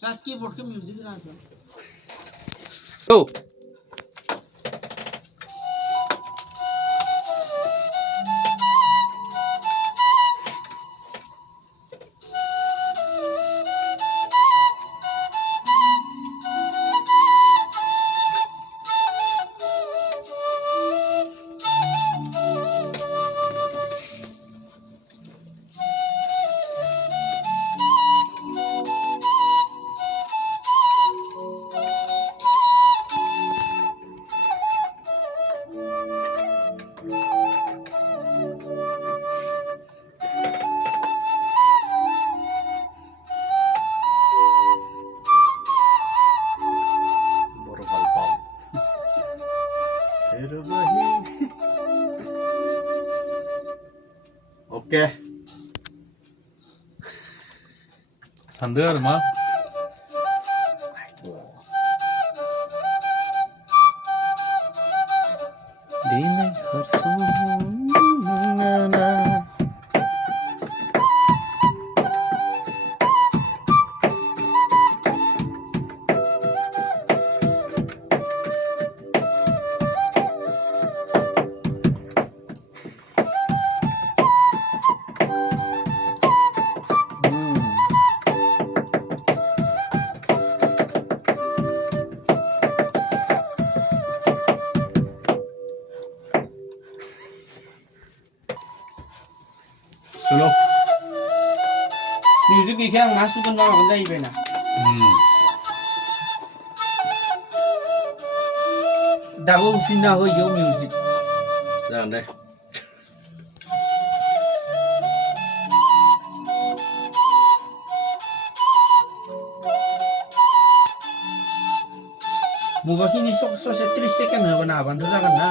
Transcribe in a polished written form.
साथ कीबोर्ड के म्यूजिक ना था तो boro palpal oke Sandar mah. dine harsunana Solo. Music की क्या मासू बन रहा बंदा ही बेना दाबो फिना हो यो म्यूजिक Jangan deh. मुगा की निसो सो से 30 सेकंड है बना बंद जाकर ना